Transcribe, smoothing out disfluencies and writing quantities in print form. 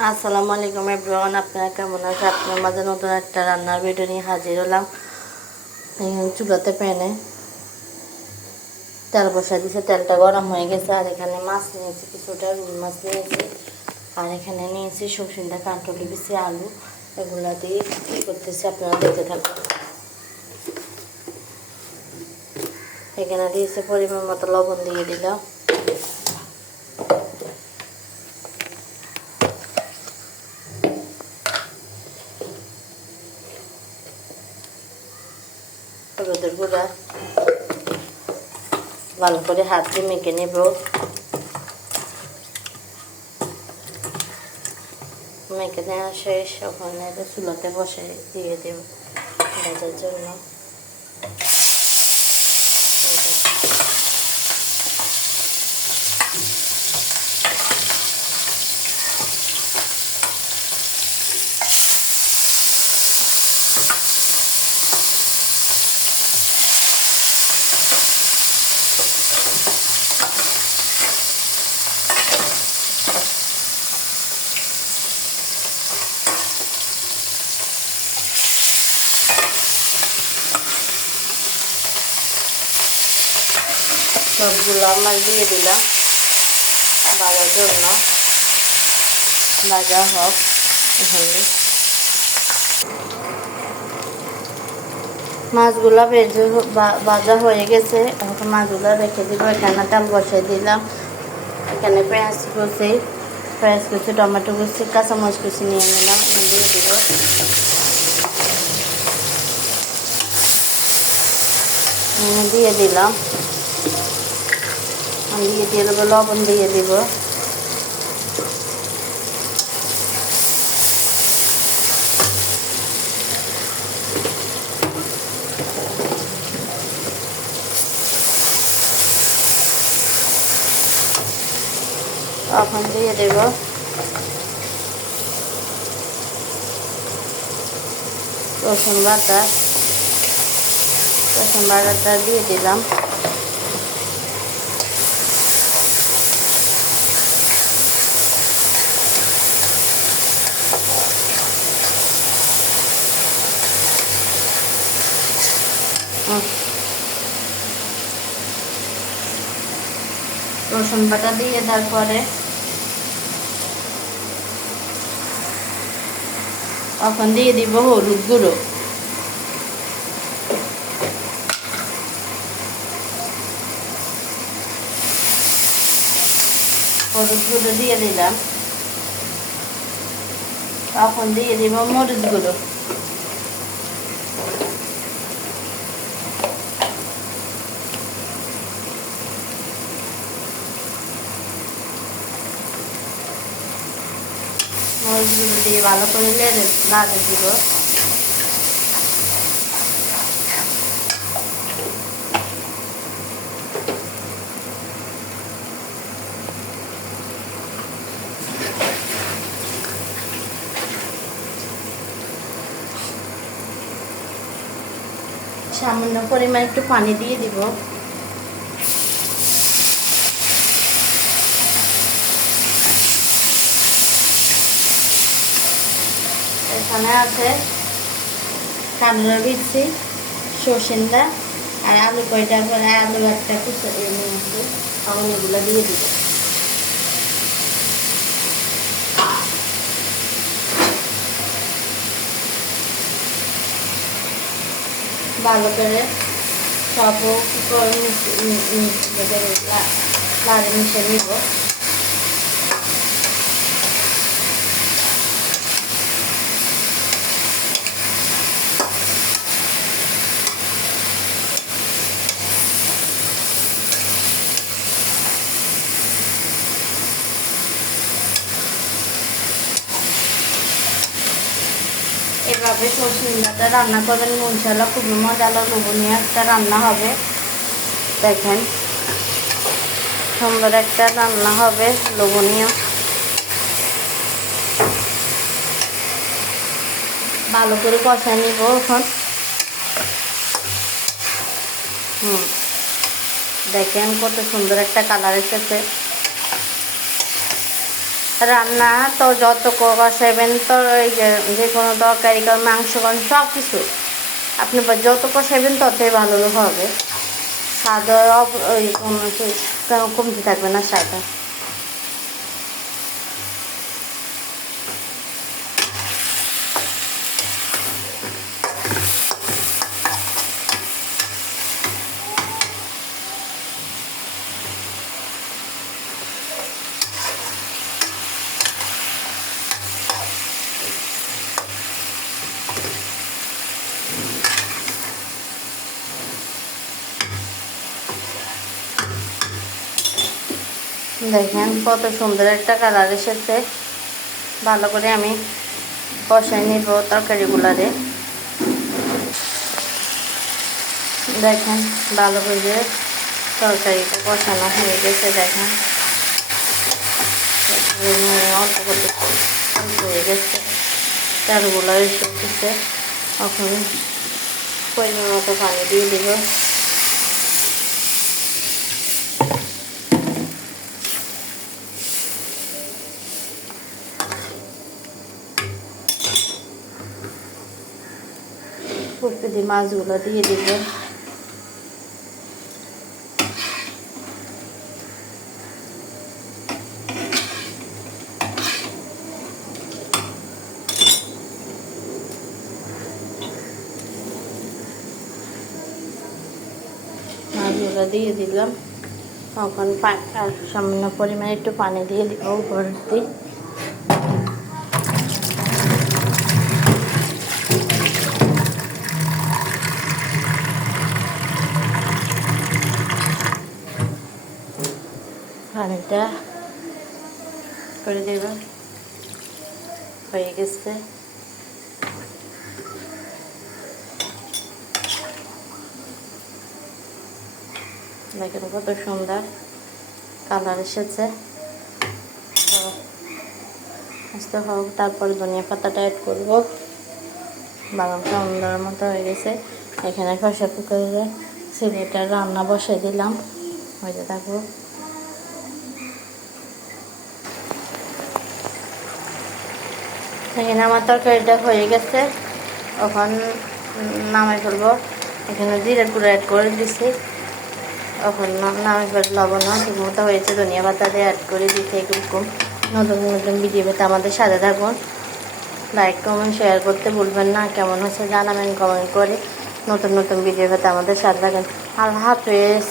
আসসালামু আলাইকুম এভরিওয়ান, আপনারা কেমন আছেন? আপনার মাঝে নতুন একটা রান্নার ভিডিও নিয়ে হাজির হলাম। এখানে চুলাতে প্যানে তেল বসাই দিয়েছে, তেলটা গরম হয়ে গেছে। আর এখানে মাছ নিয়েছি, কিছুটা রুই মাছ নিয়েছি। আর এখানে নিয়েছি সবজিটা, কাঁঠালি বিচি, আলু, এগুলা দিয়ে কী করতেছি আপনারা দেখতে থাকুন। এখানে দিয়েছে পরিমাণ মতো লবণ দিয়ে দিলাম। হলুদের গুঁড়া ভালো করে হাত দিয়ে মেখে নেব। মেখে নেওয়া শেষ, ওখানে চুলাতে বসে দিয়ে দেব ভাজার জন্য। সবগুলো মাছ দিয়ে দিলাম ভাজার জন্য, ভাজা হোক। এখানে মাছগুলো ভেজে ভাজা হয়ে গেছে, এখন মাছগুলো রেখে দিব। এখানে তেল বসিয়ে দিলাম। এখানে পেঁয়াজ কুচি, টমেটো কুচি, কাঁচামরিচ কুচি নিয়ে নিলাম, দিয়ে দিব। দিয়ে দিলাম, দিয়ে দেবো লবণ, দিয়ে দিব। এখন দিয়ে দেব রসুন বাটাটা দিয়ে দিলাম। রসুন বাটা দিয়ে দেওয়ার পরে এখন দিয়ে দিব হলুদ গুঁড়ো। দিয়ে দিলাম। এখন দিয়ে দিব মরিচ গুঁড়ো। মরিচগুলো দিয়ে ভালো করে নাড়ে দিব। সামান্য পরিমাণ একটু পানি দিয়ে দিব। এখানে আছে কাঁঠালের বিচি, সরষেন্দা আর আলু কয়টা করে, আলু একটা কুচি নিয়েছি, তখন এগুলো দিয়ে দিব। ভালো করে সব লাড়ে মিশিয়ে নিব। এভাবে সরষেটা রান্না করবেন, ইনশাআল্লাহ খুবই মজার লোভনীয় একটা রান্না হবে। দেখেন সুন্দর একটা রান্না হবে, লোভনীয়। ভালো করে কষা নিব এখন। দেখেন কত সুন্দর একটা কালার এসেছে। রান্না তো যত কষাইবেন তো এই যে কোনো তরকারি মাংস সব কিছু আপনি যত কষাইবেন ততই ভালো হবে। স্বাদ ওই কমতে থাকবে না স্বাদটা। দেখেন কত সুন্দর একটা কালার এসেছে। ভালো করে আমি কষাই নিব তরকারিগুলারে। দেখেন ভালো করে তরকারিটা কষানো হয়ে গেছে। দেখেন অল্প করতে হয়ে গেছে, চালগুলো এসে উঠেছে। এখন পরিমাণ মতো পানি দিয়ে দিব। ফুটতে মাছগুলো দিয়ে দিব। মাছগুলো দিয়ে দিলাম। এখন সামান্য পরিমাণে একটু পানি দিয়ে দিব ভর্তি। পানিটা করে দেব, হয়ে গেছে। দেখেন কত সুন্দর কালার এসেছে। আস্তে হোক, তারপরে ধনিয়া পাতাটা অ্যাড করব। বাদাম সুন্দর মতো হয়ে গেছে। এখানে প্রেসার কুকারে সিলেটা রান্না বসাই দিলাম, হয়ে থাকবো। এখানে আমার তরকারিটা হয়ে গেছে, এখন নামাই ফেলবো। এখানে জিরার গুঁড়ো অ্যাড করে দিছি। এখন নামাই ফেল লবণ ঠিক মতো হয়েছে, ধনিয়া পাতা দিয়ে অ্যাড করে দিচ্ছি। এরকম নতুন নতুন ভিডিও পেতে আমাদের সাথে থাকুন। লাইক কমেন্ট শেয়ার করতে ভুলবেন না। কেমন হচ্ছে জানাবেন কমেন্ট করে। নতুন নতুন ভিডিও পেতে আমাদের সাথে থাকুন। আল্লাহ হাফেজ।